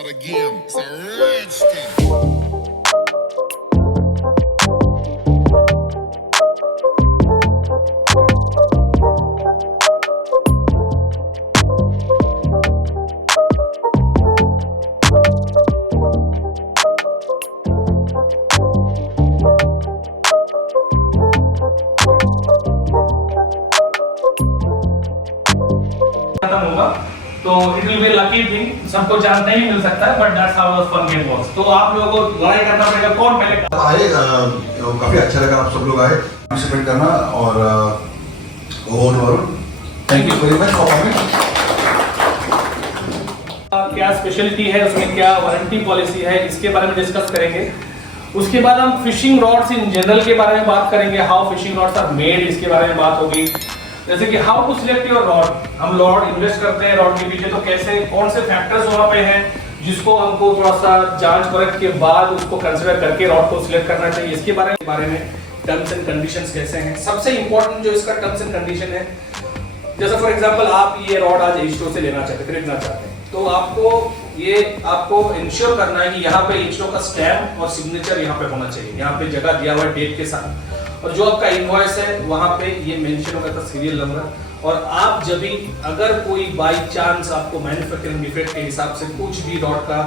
part of the game. It's a rich thing. खत्म होगा तो it will be lucky thing, सबको chance नहीं मिल सकता है, but that's how the fun game works. तो आप लोगों को लड़ाई करना पड़ेगा, कौन पहले आए। काफी अच्छा लगा आप सब लोग आए पार्टिसिपेट करना और overall thank you very much for coming. क्या स्पेशलिटी है उसमें, क्या वारंटी पॉलिसी है, इसके बारे में डिस्कस करेंगे। उसके बाद हम फिशिंग रॉड्स इन जनरल के बारे में बात करेंगे, how fishing rods are made, इसके बारे में बात होगी। जैसे कि how to select your rod, हम रॉड इन्वेस्ट करते हैं रॉड के पीछे, तो कैसे कौन से फैक्टर्स वहां पे हैं जिसको हमको थोड़ा सा जांच परख के बाद उसको कंसीडर करके रॉड को सिलेक्ट करना चाहिए, इसके बारे में टर्म्स एंड कंडीशंस कैसे हैं। सबसे इंपॉर्टेंट जो इसका टर्म्स एंड कंडीशन है, जैसे फॉर एग्जांपल आप ये रॉड आज एचटो से लेना चाहते हैं, खरीदना चाहते हैं, तो आपको इंश्योर करना है कि यहाँ पे एचटो का स्टैम्प और सिग्नेचर यहाँ पे होना चाहिए, यहाँ पे जगह दिया हुआ है डेट के साथ, और जो आपका इनवॉइस है वहाँ पे ये मेंशन होगा था सीरियल नंबर। और आप जब भी अगर कोई बाय चांस आपको मैन्युफैक्चरिंग डिफेक्ट के हिसाब से कुछ भी रॉड का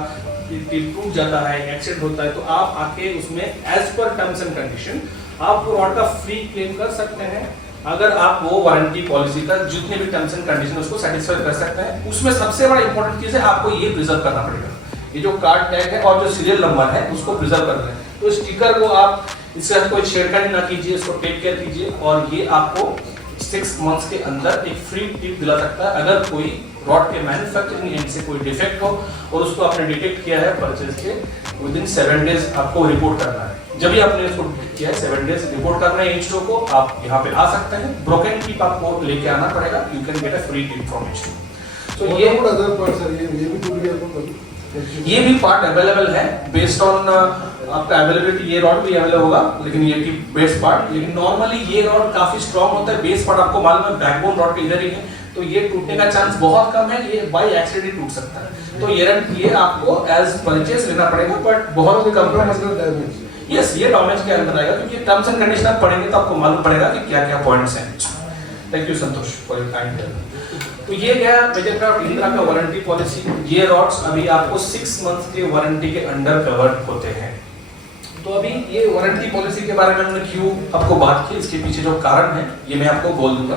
टूट जाता है, एक्सीडेंट होता है, तो आप आके उसमें as per terms and condition आप रॉड का फ्री क्लेम कर सकते हैं, अगर आप वो वारंटी पॉलिसी का जितने भी टर्म्स एंड कंडीशन उसको सेटिस्फाई कर सकते हैं। उसमें सबसे बड़ा इंपॉर्टेंट चीज है आपको ये प्रिजर्व करना पड़ेगा, ये जो कार्ड टैग है और जो सीरियल नंबर है उसको प्रिजर्व करना है। तो स्टिकर को आप इससे कोई छेड़खानी ना कीजिए, इसको टेक केयर कीजिए, और ये आपको 6 मंथ्स के अंदर एक फ्री टिप दिला सकता है अगर कोई रॉड के मैन्युफैक्चरिंग एंड से कोई डिफेक्ट हो और उसको आपने डिटेक्ट किया है परचेज के विदिन 7 डेज आपको रिपोर्ट करना है। जब भी आपने इसको डिटेक्ट किया है 7 डेज रिपोर्ट करना है एचटो को, आप यहाँ पे आ सकते हैं, ब्रोकन टिप आपको लेके आना पड़ेगा, you can get a free tip from एचटो। तो ये भी पार्ट अवेलेबल है बेस्ड ऑन आपका अवेलेबिलिटी, ये रॉड भी अवेलेबल होगा, लेकिन ये की बेस पार्ट, लेकिन नॉर्मली ये रॉड काफी स्ट्रांग होता है, बेस पार्ट आपको मालूम है बैकबोन रॉड के इधर ही है, तो ये टूटने का चांस बहुत कम है, ये बाय एक्सीडेंट ही टूट सकता है। तो ये आपको एज परचेज लेना पड़ेगा, बट बहुत कम डैमेज, यस ये डैमेज के अंदर आएगा, क्योंकि टर्म्स एंड कंडीशन आप पढ़ेंगे तो आपको मालूम पड़ेगा कि क्या क्या पॉइंट्स हैं। Thank you Santosh for your kind help. तो ये गया मेजरक्राफ्ट इंदिरा का वारंटी पॉलिसी। ये रॉड्स अभी आपको 6 मंथ्स के वारंटी के अंडर कवर्ड होते हैं। तो अभी ये वारंटी पॉलिसी के बारे में हमने क्यों आपको बात की, इसके पीछे जो कारण है ये मैं आपको बोल दूंगा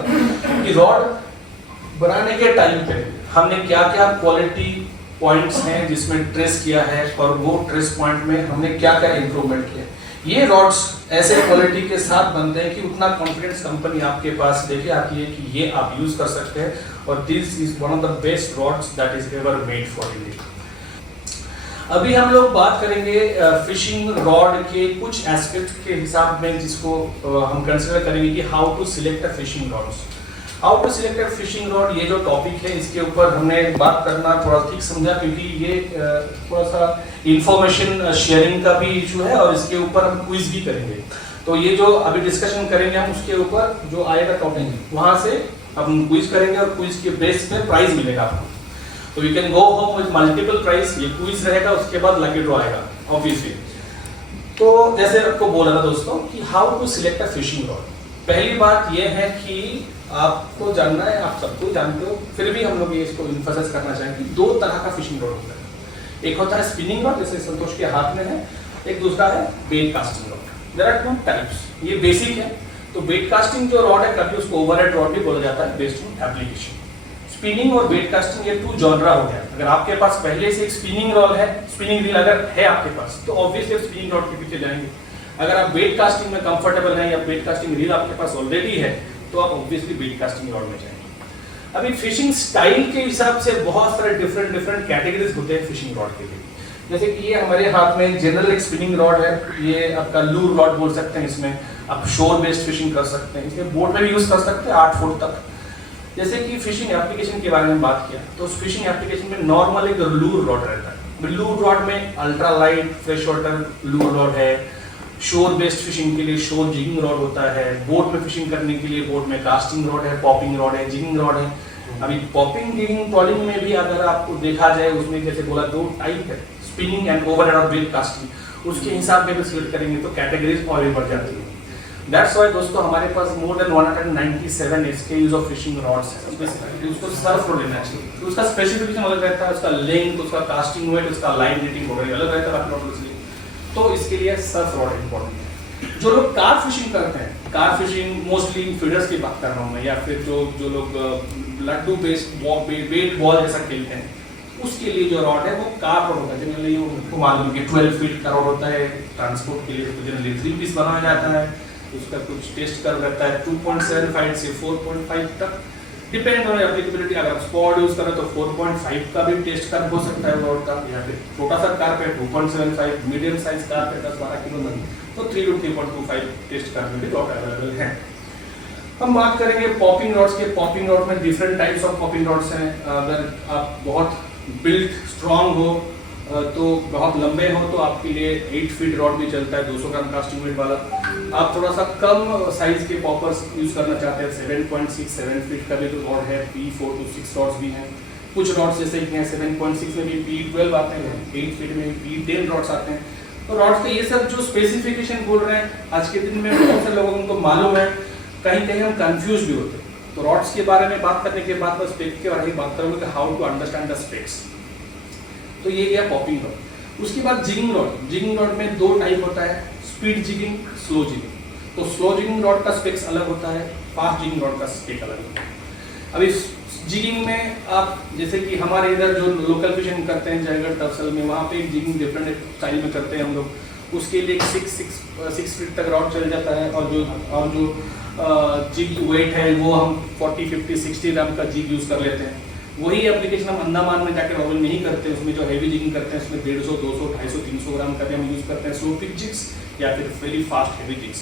कि रॉड बनाने के टाइम पे हमने क्या क्या क्वालिटी पॉइंट्स हैं जिसमें ट्रेस किया है, और वो ट्रेस पॉइंट में हमने क्या क्या इंप्रूवमेंट किया। ये रॉड्स ऐसे क्वालिटी के साथ बनते हैं कि उतना कॉन्फिडेंस कंपनी आपके पास लेके आती है कि ये आप यूज कर सकते हैं, और this is one of the best rods that is ever made for India. अभी हम लोग बात करेंगे फिशिंग रॉड के कुछ एस्पेक्ट के हिसाब में, जिसको हम कंसीडर करेंगे कि how to select a fishing rods. How to select a fishing rod, ये जो टॉपिक है इसके ऊपर हमने बात करना थोड़ा ठीक समझा, क्योंकि ये थोड़ा सा इंफॉर्मेशन शेयरिंग का भी इशू है, और इसके ऊपर हम क्विज भी करेंगे। तो ये जो अभी डिस्कशन करेंगे हम, उसके ऊपर जो आएगा टॉपिक वहां से हम क्विज करेंगे, और क्विज के बेस पे प्राइज मिलेगा आपको। तो you can go home with multiple prize, ये क्विज रहेगा, उसके बाद लकी ड्रॉ आएगा ऑब्वियसली। तो जैसे आपको बोला था दोस्तों कि how to select a fishing rod. पहली बात ये है कि आपको जानना है, आप सबको जानते हो, फिर भी हम लोग ये इसको एम्फसाइज करना चाहेंगे कि 2 तरह का फिशिंग रॉड होता है। एक होता है स्पिनिंग रॉड, जैसे संतोष के हाथ में है, एक दूसरा है bait casting rod. There are 2 types, ये बेसिक है। तो बेट कास्टिंग जो रॉड है, कभी उसको ओवरहेड रॉड भी बोला जाता है बेस्ड ऑन एप्लीकेशन। स्पिनिंग और बेट कास्टिंग ये 2 जॉनरा हो गया। अगर आपके पास पहले से एक स्पिनिंग रॉड है, स्पिनिंग रील अगर है आपके पास, तो ऑब्वियसली स्पिनिंग रॉड के पीछे जाएंगे। अगर आप बेट कास्टिंग में कंफर्टेबल हैं या बेट कास्टिंग रील आपके पास ऑलरेडी है, तो आप ऑब्वियसली बेट कास्टिंग रॉड में जाएंगे। अभी फिशिंग स्टाइल के हिसाब से बहुत सारे डिफरेंट कैटेगरीज होते हैं फिशिंग रॉड के लिए। जैसे कि ये हमारे हाथ में जनरल एक स्पिनिंग रॉड है, ये आपका लूर रॉड बोल सकते हैं, इसमें आप शोर बेस्ड फिशिंग कर सकते हैं, इसमें बोट में भी यूज कर सकते हैं 8 फुट तक। जैसे कि फिशिंग एप्लीकेशन के बारे में बात किया, तो फिशिंग एप्लीकेशन में नॉर्मल एक लूर रॉड रहता है। लूर रॉड में अल्ट्रा लाइट फ्रेश वाटर लूर रॉड है, शोर बेस्ड फिशिंग के लिए शोर जिगिंग रॉड होता है, बोट में फिशिंग करने के लिए बोट में कास्टिंग रॉड है, पॉपिंग रॉड है, जिगिंग रॉड है। अभी पॉपिंग जिगिंग ट्रॉलिंग में भी अगर आपको देखा जाए उसमें जैसे बोला दो टाइप है, स्पिनिंग एंड ओवरहेड और वेट कास्टिंग, उसके हिसाब में भी सिलेक्ट करेंगे तो कैटेगरीज और भी बढ़ जाती है। दैट्स व्हाई दोस्तों हमारे पास more than 197 SKUs of fishing rods है। बेसिकली उसको सर्फ रॉड लेना चाहिए, तो उसका स्पेसिफिकेशन अलग रहता है, उसका लेंथ, उसका कास्टिंग वेट, उसका लाइन रेटिंग वगैरह अलग रहता है रॉड के लिए, तो इसके लिए सर्फ रॉड इंपॉर्टेंट है। जो लोग कार फिशिंग करते हैं, कार फिशिंग मोस्टली फीडर्स की बात कर रहा हूँ मैं, या फिर जो लोग लड्डू बेस्ड वेट बॉल जैसा खेलते हैं, उसके लिए जो रॉड है वो कार रॉड होता है। जनरली उनको मालूम है कि 12 फीट का रॉड होता है, ट्रांसपोर्ट के लिए जनरली 3 पीस बनाया जाता है, उसका कुछ टेस्ट कर्व रहता है 2.75 से 4.5 तक, डिपेंड ऑन एप्लीकेबिलिटी। अगर आप स्पॉट यूज करें तो 4.5 का भी टेस्ट कर्व हो सकता है रॉड का, या फिर छोटा सा carpet 2.75, medium size carpet 10-12 kilo में तो 3 to 3.25 टेस्ट कर्व में भी रॉड अवेलेबल है। हम बात करेंगे पॉपिंग रॉड्स के। पॉपिंग रॉड में different types of popping rods हैं। अगर आप बहुत बिल्ड स्ट्रांग हो तो बहुत लंबे हो तो आपके लिए 8 फीट रॉड भी चलता है, 200 ग्राम कास्टिंग वेट वाला। आप थोड़ा सा कम साइज के पॉपर्स यूज करना चाहते हैं, 7.67 फीट का भी तो रॉड है, P4 to 6 रॉड्स भी हैं। कुछ रॉड्स जैसे कि हैं 7.6 में भी P12 आते हैं, 8 फीट में भी P10 रॉड्स आते हैं। तो रॉड्स के ये सब जो स्पेसिफिकेशन बोल रहे हैं आज के दिन में बहुत से लोगों को मालूम है, कहीं कहीं हम कंफ्यूज भी होते हैं। तो रॉड्स के बारे में बात करने के बाद मैं स्पेक के बारे में बात करूंगा कि how to understand the specs. तो ये गया पॉपिंग रॉड। उसके बाद जिगिंग रॉड। जिगिंग रॉड में 2 टाइप होता है, स्पीड जिगिंग, स्लो जिगिंग। तो स्लो जिगिंग रॉड का स्पेक्स अलग होता है, फास्ट जिगिंग रॉड का स्पेक अलग होता है। अभी जिगिंग में आप जैसे कि हमारे इधर जो लोकल फिशिंग करते हैं जयगढ़ तहसील में, वहाँ पे जिगिंग डिफरेंट स्टाइल में करते हैं हम लोग। उसके लिए 6 फीट तक रॉड चल जाता है, और जो जिग वेट है वो हम 40, 50, 60 ग्राम का जिग यूज कर लेते हैं। वही एप्लीकेशन हम अंडमान में जाकर रॉयल नहीं करते, उसमें जो हैवी जिगिंग करते हैं उसमें 150, 200, 250, 300 ग्राम का भी हम यूज करते हैं स्लो पिच जिग्स या फिर वेरी फास्ट हैवी जिग्स।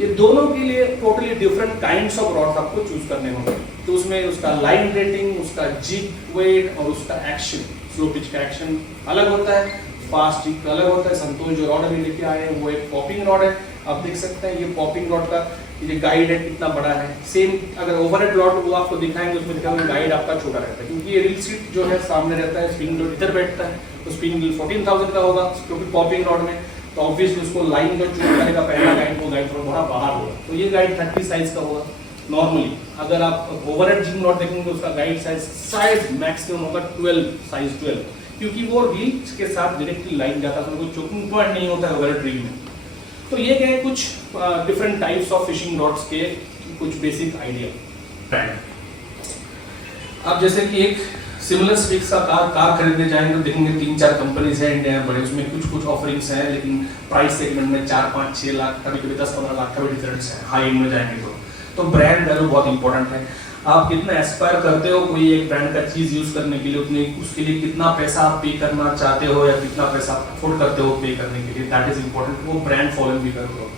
ये दोनों के लिए totally different kinds of rods आपको चूज करने होंगे। तो उसमें उसका लाइन रेटिंग, उसका जिग वेट और उसका एक्शन, स्लो पिच का एक्शन अलग होता है, फास्ट जिग का अलग होता है। संतोष जो रॉड अभी लेके आए हैं वो एक पॉपिंग रॉड है, आप देख सकते हैं ये पॉपिंग रॉड का ये गाइड है कितना बड़ा है। सेम अगर ओवरहेड रॉड वो आपको दिखाएंगे उसमें दिखाएंगे गाइड आपका छोटा रहता है, क्योंकि ये रील सीट जो है सामने रहता है, स्पिनिंग व्हील इधर बैठता है, तो स्पिनिंग व्हील 14,000 का होगा क्योंकि पॉपिंग रॉड में, तो ऑब्वियसली उसको लाइन जो चूज करेगा पहला गाइड वो गाइड थोड़ा बाहर होगा, तो ये गाइड 30 साइज का होगा नॉर्मली। अगर आप ओवरहेड जिग रॉड देखेंगे उसका गाइड साइज मैक्सिमम होगा 12 साइज 12, क्योंकि वो रील के साथ डायरेक्टली लाइन जाता है, कोई चोकिंग पॉइंट नहीं होता है ओवरहेड रील में। तो ये गए कुछ different types of fishing rods के कुछ बेसिक आइडिया। आप जैसे कि एक सिमिलर स्टिक्स का कार खरीदने जाएंगे तो देखेंगे 3-4 कंपनीज हैं इंडिया में बड़े, उसमें कुछ ऑफरिंग्स हैं, लेकिन प्राइस सेगमेंट में 4-5-6 लाख कभी कभी 10-15 लाख का भी डिफरेंस है हाई एंड में जाएंगे तो ब्रांड वैल्यू बहुत इंपॉर्टेंट है। आप कितना एस्पायर करते हो कोई एक ब्रांड का चीज यूज करने के लिए, उतने उसके लिए कितना पैसा आप पे करना चाहते हो या कितना पैसा आप अफोर्ड करते हो पे करने के लिए, दैट इज इंपॉर्टेंट। वो ब्रांड फॉलोइंग भी करते हो।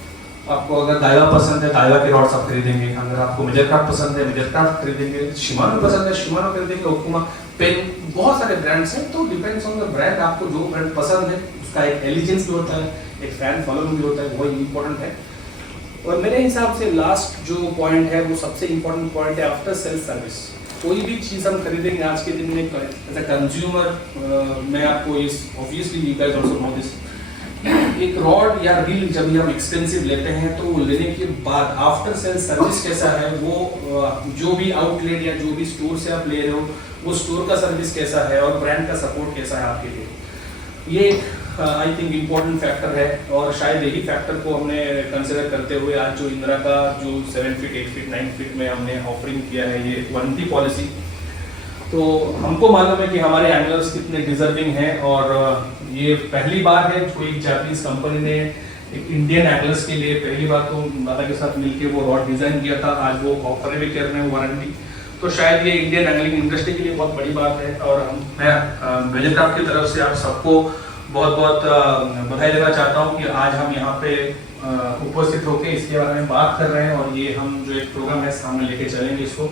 आपको अगर दाइवा पसंद है दाइवा के रॉड्स आप खरीदेंगे, अगर आपको मेजरक्राफ्ट पसंद है मेजरक्राफ्ट खरीदेंगे, शिमानो पसंद है शिमानो खरीदेंगे, ओकुमा पेन, बहुत सारे ब्रांड्स हैं। तो डिपेंड्स ऑन द ब्रांड, आपको जो ब्रांड पसंद है उसका एक एलिजेंस भी होता है, एक फैन फॉलोइंग भी होता है, वो इंपॉर्टेंट है। और मेरे हिसाब से लास्ट जो पॉइंट है वो सबसे इंपॉर्टेंट पॉइंट है आफ्टर सेल सर्विस। कोई भी चीज़ हम खरीदेंगे आज के दिन में एज अ कंज्यूमर, मैं आपको इस obviously you guys also know this, एक रॉड या रील जब भी हम एक्सपेंसिव लेते हैं तो वो लेने के बाद आफ्टर सेल सर्विस कैसा है, वो जो भी आउटलेट या जो भी स्टोर से आप ले रहे हो वो स्टोर का सर्विस कैसा है और ब्रांड का सपोर्ट कैसा है आपके लिए, ये आई थिंक इम्पोर्टेंट फैक्टर है। और शायद यही फैक्टर को हमने कंसिडर करते हुए आज जो इंदिरा का जो 7 फीट 8 फीट 9 फीट में हमने ऑफरिंग किया है ये वारंटी पॉलिसी, तो हमको मालूम है कि हमारे एंगलर्स कितने डिजर्विंग हैं। और ये पहली बार है कोई जापानीज कंपनी ने एक इंडियन एंगलर्स के लिए पहली बार तो दादा के साथ मिलकर वो रॉड डिजाइन किया था, आज वो ऑफर भी कर रहे हैं वारंटी। तो शायद ये इंडियन एंगलिंग इंडस्ट्री के लिए बहुत बड़ी बात है। और मैं मेजरक्राफ्ट की तरफ से आप सबको बहुत बहुत बधाई देना चाहता हूँ कि आज हम यहाँ पे उपस्थित होकर इसके बारे में बात कर रहे हैं, और ये हम जो एक प्रोग्राम है सामने लेके चलेंगे इसको।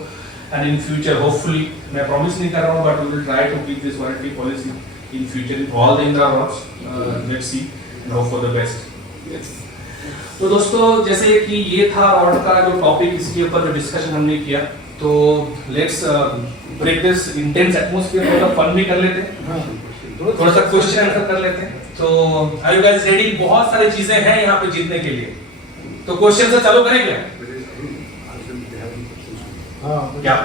एंड इन फ्यूचर होपफुली, मैं प्रॉमिस नहीं कर रहा हूँ but we will try to keep this warranty policy in future in all the Indira rods, let's see and hope for the best. तो दोस्तों जैसे कि ये था रॉड का जो टॉपिक, इसके ऊपर जो डिस्कशन हमने किया, तो let's break this intense atmosphere, थोड़ा फन भी कर लेते हैं, थोड़ा सा क्वेश्चन आंसर कर लेते हैं। तो आर यू गाइस रेडी? बहुत सारी चीजें हैं यहाँ पे जीतने के लिए, तो क्वेश्चन से चालू करेंगे क्या?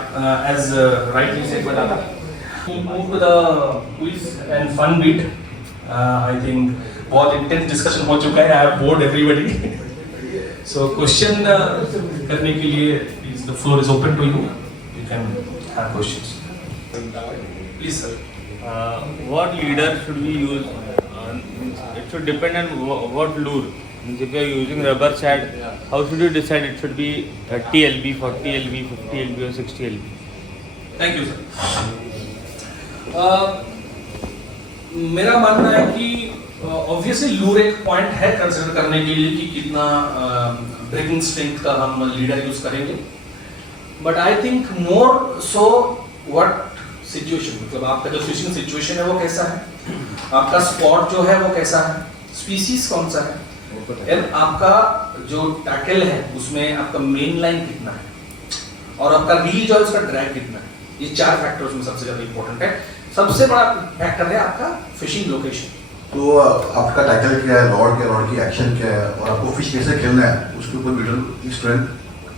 एज राइटली सेड बताता, move to the quiz and fun beat. I think बहुत इंटेंस डिस्कशन हो चुका है, I have bored everybody. So question करने के लिए the floor is open to you, you can have questions please sir. What leader should we use? It should depend on what lure. Means if you are using rubber shad, how should you decide it should be 30 lb, 40 lb, 50 lb or 60 lb? Thank you sir. मेरा मानना है कि obviously लूर एक point है consider करने के लिए कि कितना ब्रेकिंग स्ट्रेंथ का हम लीडर यूज करेंगे, but I think more so what situation, मतलब आपका जो फिशिंग सिचुएशन है वो कैसा है, आपका स्पॉट जो है वो कैसा है, स्पीसीज कौन सा है, एंड आपका जो टैकल है उसमें आपका मेन लाइन कितना है, और आपका रील जो है उसका ड्रैग कितना है। ये 4 फैक्टर्स में सबसे ज्यादा इंपॉर्टेंट है। सबसे बड़ा फैक्टर है आपका फिशिंग लोकेशन। तो आपका टाइटल क्या है, रॉड की एक्शन क्या है, और आपको फिश कैसे खेलना है, उसके ऊपर मीटर की स्ट्रेंथ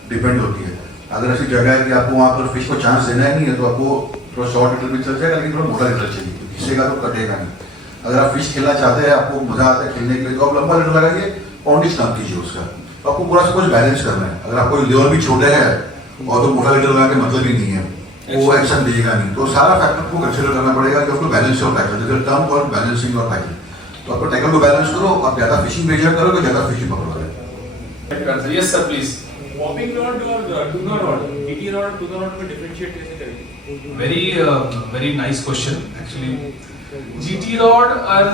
डिपेंड होती है। अगर ऐसी जगह है कि आपको वहाँ पर फिश को चांस देना ही नहीं है, तो आपको थोड़ा शॉर्ट लीटर भी चल जाएगा, लेकिन थोड़ा मोटा लीटर चाहिए, घिसेगा तो कटेगा नहीं। अगर आप फिश खेलना चाहते हैं, आपको मजा आता है खेलने के लिए, तो आप लंबा लीटर लगाइए, पाउंडिश काम कीजिए उसका। तो आपको पूरा सब कुछ बैलेंस करना है। अगर आपको लेवल भी छोटे है और तो मोटा लीटर लगा के मतलब ही नहीं है, वो एक्शन देगा नहीं। तो सारा फैक्टर को कंसिडर करना पड़ेगा कि आपको बैलेंस और टैकल, जैसे टर्म और बैलेंसिंग और टैकल। तो आपको टैकल को बैलेंस करो, आप ज्यादा फिशिंग मेजर करोगे, ज्यादा फिशिंग पकड़ोगे। Yes sir please. Popping rod और tuna rod, DT rod और tuna rod में differentiate कैसे करेंगे? Very nice question actually. GT rod and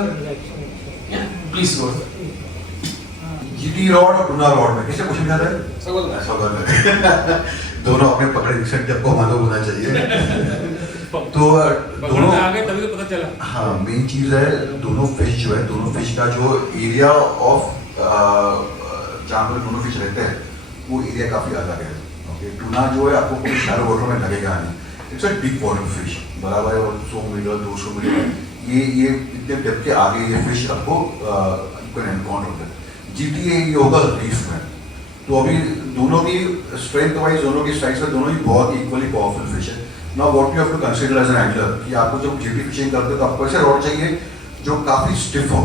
yeah, please go. GT rod और टूना रॉड में किससे क्वेश्चन आता है? सवाल है। दोनों अपने पकड़े रिसेंट आपको मालूम होना चाहिए। तो दोनों आगे तभी तो पता चला। हाँ, मेन चीज है दोनों फिश जो है, दोनों फिश का जो एरिया ऑफ जहाँ पर दोनों फिश रहते हैं वो एरिया काफी अलग है। ओके, टूना जो है आपको कोई शैलो वाटर में लगेगा नहीं, it's a deep water fish, बराबर है 100 मीटर 200 मीटर, ये इतने डेप्थ के आगे ये फिश आपको एनकाउंटर होता है। जीटीए ये होगा रीफ में। तो अभी दोनों की स्ट्रेंथ वाइज, दोनों की स्ट्राइक्स में दोनों ही बहुत इक्वली पावरफुल फिश है। Now what you have to consider as an angler कि आपको जब जीटी फिशिंग करते हो तो आपको ऐसे रॉड चाहिए जो काफी स्टिफ हो,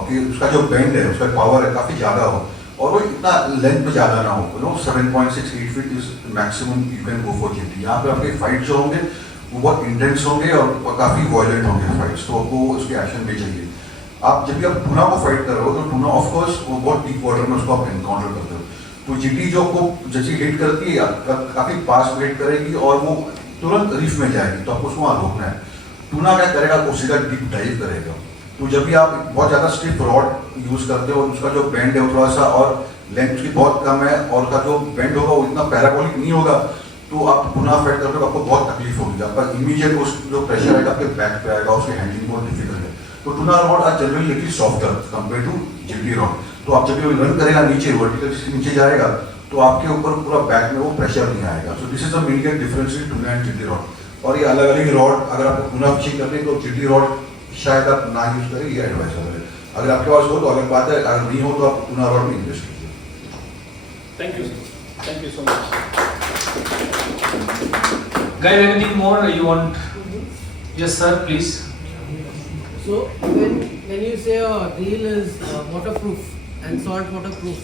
ओके, उसका जो बेंड है, उसका पावर है काफी ज्यादा हो, और वो इतना लेंथ में ज्यादा ना हो। 7.68 feet is maximum you can go for GT. यहाँ पे आपके फाइट जो होंगे वो बहुत इंटेंस होंगे और काफी वायलेंट होंगे फाइट्स, तो आपको उसके एक्शन भी चाहिए। आप जब भी आप टूना को फाइट कर रहे हो तो टूना ऑफ कोर्स वो बहुत डीप वाटर में उसको आप एनकाउंटर करते हो, तो जीटी जो आपको जैसी हिट करती है काफी पास हिट करेगी और वो तुरंत रीफ में जाएगी, तो आपको उसको वहाँ रोकना है। टूना क्या करेगा, वो सीधा डीप डाइव करेगा। तो जब भी आप बहुत ज्यादा स्टिफ रॉड यूज करते हो, उसका जो बेंड है वो थोड़ा सा, और लेंथ उसकी बहुत कम है, और उसका जो बेंड होगा वो इतना पैराबोलिक नहीं होगा, तो आप टूना फाइट करते हो आपको बहुत तकलीफ होगी। आपका इमीडिएट उस जो प्रेशर आएगा आपके बैक पे आएगा, उसकी हैंडलिंग बहुत डिफिकल्ट है। तो tuna rod are generally little softer compare to GT rod. तो आप जब भी रन करेगा नीचे, वर्टिकल नीचे जाएगा, तो आपके ऊपर पूरा बैक में वो प्रेशर नहीं आएगा। So this is the main difference in tuna and GT rod. और ये अलग अलग रॉड, अगर आपको टूना फिशिंग करनी है तो जीटी रॉड शायद आप ना यूज करें, ये एडवाइस है। अगर आपके पास हो तो अलग बात है, अगर नहीं हो तो आप टूना रॉड में इन्वेस्ट कीजिए। Thank you so much. Guys, anything more you want? Yes sir, please. So when you say a reel is waterproof and salt waterproof,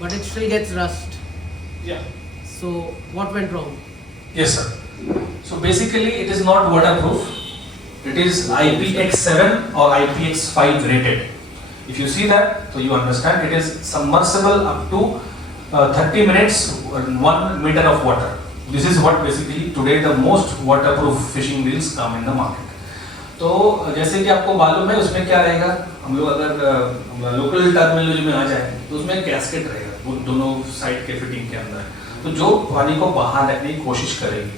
but it still gets rust. Yeah. So what went wrong? Yes sir. So basically it is not waterproof. It is IPX7 or IPX5 rated. If you see that, so you understand it is submersible up to 30 minutes and 1 meter of water. This is what basically today the most waterproof fishing reels come in the market. तो जैसे कि आपको मालूम है उसमें क्या रहेगा, हम लोग अगर लोकल टर्मिनोलॉजी में आ जाए तो उसमें गैस्केट रहेगा वो दोनों साइड के फिटिंग के अंदर, तो जो पानी को बाहर रखने की कोशिश करेगी।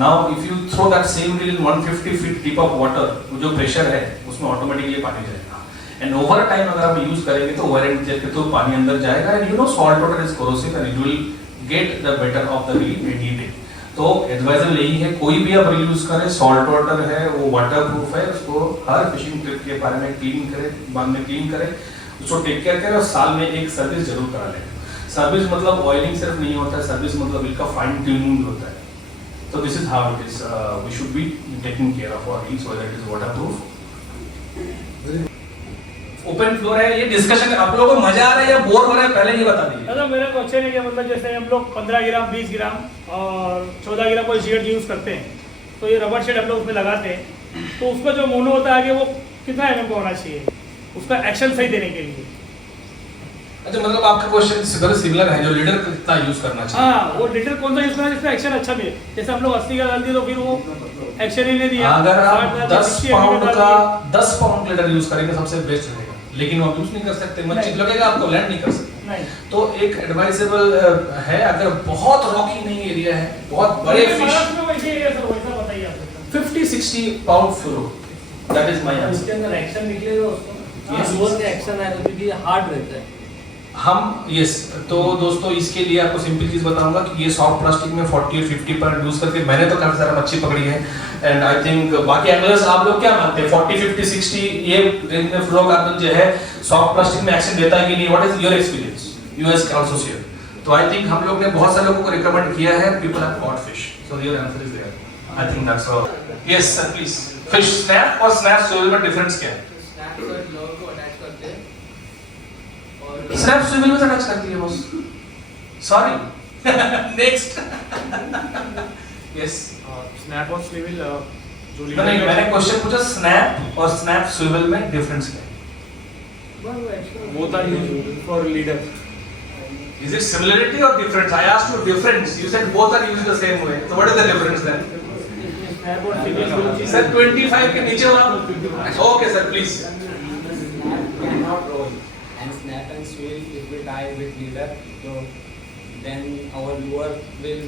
Now if you throw that same reel in 150 feet deep of water, जो प्रेशर है उसमें ऑटोमेटिकली पानी जाएगा, एंड ओवर टाइम अगर आप यूज करेंगे तो ओवर एंड के तो पानी अंदर जाएगा, and you know salt water is corrosive and it will get the better of the reel any day. तो एडवाइजर यही है, कोई भी आप रील यूज करें, सॉल्ट वाटर है, वो वाटर प्रूफ है, उसको हर फिशिंग ट्रिप के बारे में क्लीन करें, बाद में क्लीन करें, उसको टेक केयर करें और साल में एक सर्विस जरूर करा लें। सर्विस मतलब ऑयलिंग सिर्फ नहीं होता है, सर्विस मतलब इसका फाइन ट्यूनिंग होता है। So this is how it is. We should be taking care of our reels so that it is waterproof. Open floor है, ये डिस्कशन आप लोगों को मजा आ रहा है या बोर हो रहा है पहले ये बता दीजिए। मतलब मेरा क्वेश्चन है कि मतलब जैसे हम लोग 15 ग्राम 20 ग्राम और 14 ग्राम कोई शेड यूज़ करते हैं, तो ये रबर शेड हम लोग उसमें लगाते हैं, तो उसका जो मोनो होता है कि वो कितना mm का होना चाहिए उसका एक्शन सही देने के लिए? अच्छा, मतलब आपका क्वेश्चन सिमिलर है, जो लीडर कितना यूज करना चाहिए। हाँ, वो लीटर कौन सा यूज़ करना है जिसमें एक्शन अच्छा मिले। जैसे हम लोग 80 का डाल दिए तो फिर वो एक्शन ही नहीं दिया। अगर आप 60 10 60 पाउंड डाल का दिए। 10 पाउंड लीडर यूज करेंगे सबसे बेस्ट रहेगा, लेकिन वो आप यूज नहीं कर सकते, मच्छी नहीं। लगेगा आपको, लैंड नहीं कर सकते। नहीं, तो एक एडवाइजेबल है, अगर बहुत रॉकी नहीं एरिया है, बहुत बड़े फिश, महाराष्ट्र में वैसे ही है सर, वैसा बताइए आप। 50-60 pound flow, that is my answer. उसके अंदर एक्शन निकलेगा उसको, ये जोर का एक्शन आएगा क्योंकि ये हार्ड रहता है। हम यस, तो दोस्तों इसके लिए आपको सिंपल चीज बताऊंगा कि ये सॉफ्ट प्लास्टिक में 40 और 50% यूज करके मैंने तो काफी सारा मच्छी पकड़ी है, एंड आई थिंक बाकी एंगलर्स आप लोग क्या मानते हैं 40 50 60 ये रेंज में फ्लोरोकार्बन जो है सॉफ्ट प्लास्टिक में एक्शन देता है कि नहीं? What is your experience? US also share. तो आई थिंक हम लोग ने बहुत सारे लोगों को रिकमेंड किया है, people have caught fish, so your answer is there. I think that's all. Yes sir please. Fish snap और स्नैप स्विvel में डिफरेंस क्या है? स्नैप और लॉग को अटैच करते हैं और स्नैप स्विvel में अटैच करती है boss, sorry next. Yes, snap और स्विvel जो नहीं, मैंने क्वेश्चन पूछा स्नैप और स्नैप स्विvel में डिफरेंस क्या है? both are used for leader. Is it similarity or difference? I asked you difference. You said both are used the same way. So what is the difference then? Snap और figure Sir, 25 के नीचे वाला. Okay sir, please. cannot roll and snap and swivel if we tie with leader so then our lure will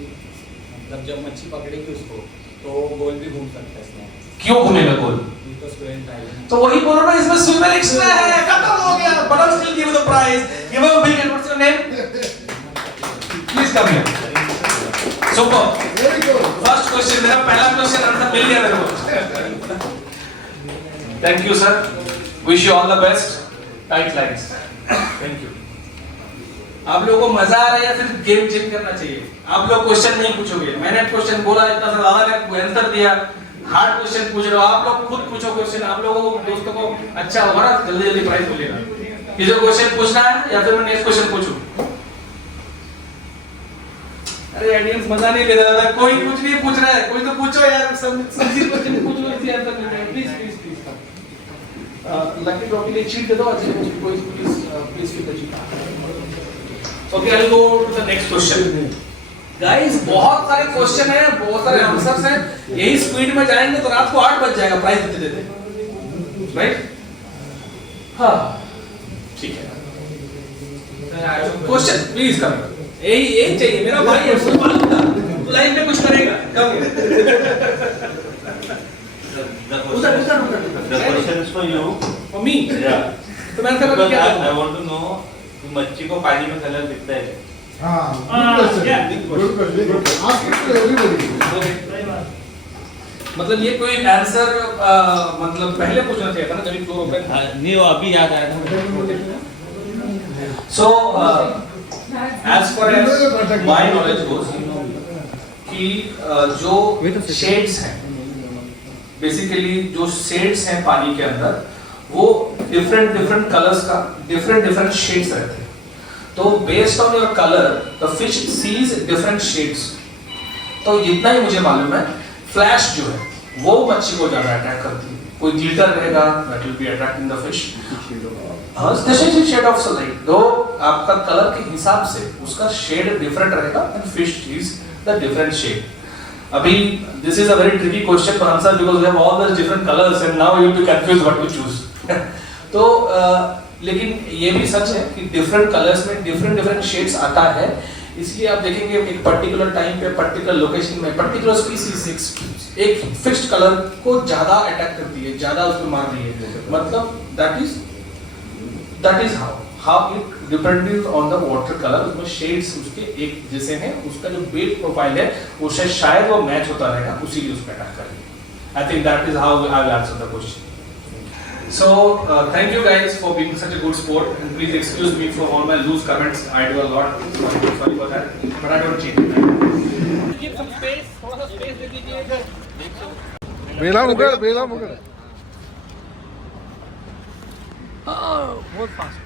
मतलब जब मच्छी पकड़ेगी उसको तो गोल भी घूम सकता है स्नैप, क्यों घूमेगा गोल? तो स्विvel टाइप तो वही बोलो ना, इसमें स्विvel एक्स्ट्रा है, खत्म हो गया, but I'll still give you the prize. Give him a big hand. What's your name? Please come here. Super. Very good. First question, मेरा पहला क्वेश्चन आंसर मिल गया मेरे को। Thank you sir. Wish you all the best. Tight lines. Thank you. आप लोगों को मजा आ रहा है या फिर गेम चेंज करना चाहिए? आप लोग क्वेश्चन नहीं पूछोगे, मैंने क्वेश्चन बोला इतना सा ज्यादा ने आंसर दिया, हार्ड क्वेश्चन पूछ रहे हो, आप लोग खुद पूछो क्वेश्चन, आप लोगों को दोस्तों को अच्छा होगा ना, जल्दी जल्दी प्राइज मिलेगा। किसी को क्वेश्चन पूछना है या फिर मैं नेक्स्ट क्वेश्चन पूछूं? अरे ऑडियंस मजा नहीं ले रहा था, कोई कुछ नहीं पूछ रहा है, कोई तो पूछो यार, सब क्वेश्चन पूछ लो, इसी आंसर मिल जाएगा। Please please please lucky draw के लिए चीट दे दो, अच्छे कोई प्लीज प्लीज फिर the cheat. Okay, I will go to the next question. Guys बहुत सारे क्वेश्चन हैं, बहुत सारे आंसर्स हैं, यही स्पीड में जाएंगे तो रात को 8 बज जाएगा प्राइस देते देते, राइट? हाँ ठीक है, क्वेश्चन प्लीज कम, यही चाहिए, मेरा भाई है, मुझे मालूम था तू लाइन में कुछ करेगा, कम उधर उधर उधर। The question is for you. For me? Yeah. तो मैं क्या Because I करूं? want to know कि मच्छी को पानी में कलर दिखता है। yeah. Good question. Ask it to everybody. सही बात। मतलब ये कोई आंसर मतलब पहले पूछना चाहिए था ना, जब फ्लोर ओपन। नहीं, वो अभी याद आया था। So as far as my knowledge goes, कि जो शेड्स हैं, बेसिकली जो शेड्स हैं पानी के अंदर, वो डिफरेंट डिफरेंट कलर्स का डिफरेंट डिफरेंट शेड्स रहते हैं। तो based on your colour the fish sees different shades. तो जितना ही मुझे मालूम है, फ्लैश जो है वो मच्छी को ज्यादा अटैक करती है। कोई ग्लिटर रहेगा, that will be attracting the fish. Shade of sunlight, दो आपका कलर के हिसाब से उसका शेड डिफरेंट रहेगा and fish is the different shade. अभी this is a very tricky question to answer because we have all the different colours and now you will be confused what to choose. तो लेकिन ये भी सच है कि different colours में different different shades आता है, इसलिए आप देखेंगे एक पर्टिकुलर टाइम पे पर्टिकुलर लोकेशन में पर्टिकुलर स्पीसीज एक फिक्स्ड कलर को ज्यादा अटैक करती है, ज्यादा उसको मार रही है, मतलब that is how it depending on the water colour, उसमें शेड्स उसके एक जैसे हैं, उसका जो बेट प्रोफाइल है उससे शायद वो मैच होता रहेगा, उसी लिए उसमें अटैक करेंगे. I think that is how I will answer the question. So thank you guys for being such a good sport, and please excuse me for all my loose comments. I do a lot. Sorry for that, but I don't change. Give some space. थोड़ा सा space दे दीजिए. बेला मुगड़. बहुत fast.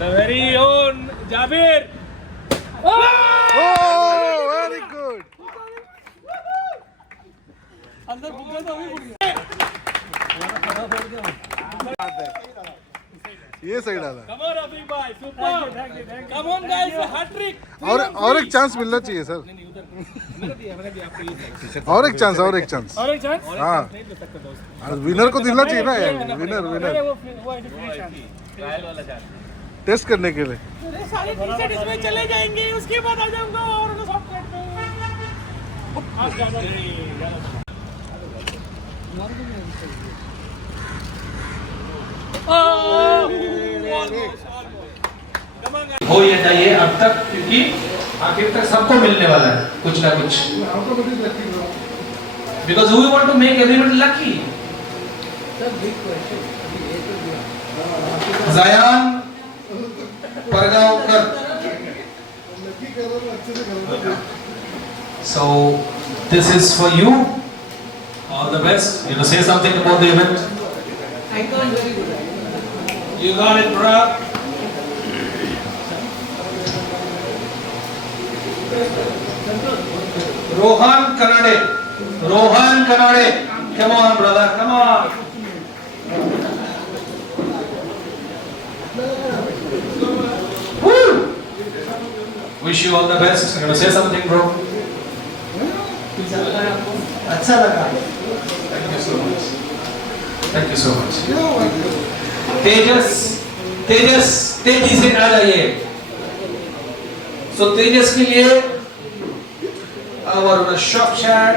The very own Jabir. Oh, very good. अंदर book तो अभी book गया. ये सही डाला. Come on Rafi bhai, super. Come on guys, hat trick. और एक चांस मिलना चाहिए सर. और एक चांस. और एक चांस. हाँ, विनर को दिलना चाहिए ना यार. विनर वो फ्री चांस. ट्रायल वाला चांस. टेस्ट करने के लिए. अरे सारे टी-शर्ट इसमें चले जाएंगे, उसके बाद आ जाऊंगा और उन्हें सब करते हैं. आज ज्यादा हो ये जाइए अब तक, क्योंकि आखिर तक सबको मिलने वाला है कुछ ना कुछ. Because we want to make everybody lucky. Zayan Pargaonkar. So this is for you. All the best. You know, say something about the event. Icon very good. You got it, bro. Rohan Kanade. Come on, brother. Come on. Woo! Wish you all the best. You want to say something, bro? अच्छा लगा. Thank you so much. Thank you so much. तेजस तेजी से आ जाइए. So तेजस के लिए our shop shad,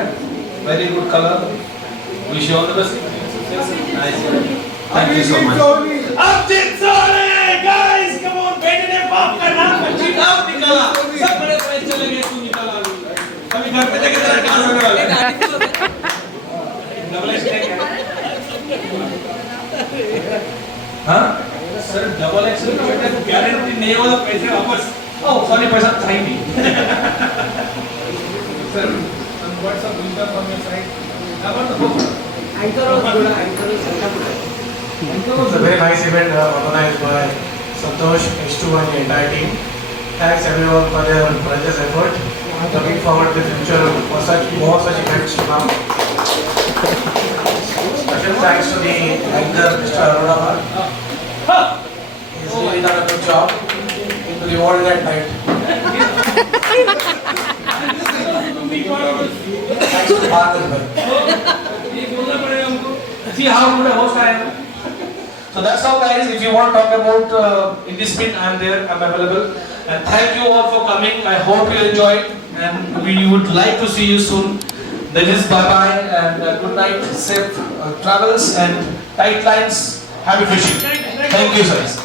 very good color. Wish you all the best. Nice. Thank you so much. Abjit Sole, guys, come on, बेटे ने बाप का नाम अजीत आप निकाला. सब बड़े प्राइस चले गए, तू निकाला. अभी घर पे जाके तेरा डांस होने वाला है. डबल एक्स हाँ सर, डबल एक्स बेटा गारंटी नहीं होगा, पैसे वापस. ओह सॉरी, पैसा था ही नहीं. Sir, some words of wisdom from your side. How about the book? Anchor was good. Anchor was good. It was a very nice event organized by Santosh, H2 and the entire team. Thanks everyone for their precious effort. Looking forward to the future for more such events to come. Special thanks to the anchor, Mr. Aruna. He's really done a good job to the world that night. Thanks to Mark as well. See how good a host I am. So that's all, guys. If you want to talk about IndiSpin, I am there. I am available. And thank you all for coming. I hope you enjoyed, and we would like to see you soon. That is bye bye and good night. Safe travels and tight lines. Happy fishing. Thank you, sir.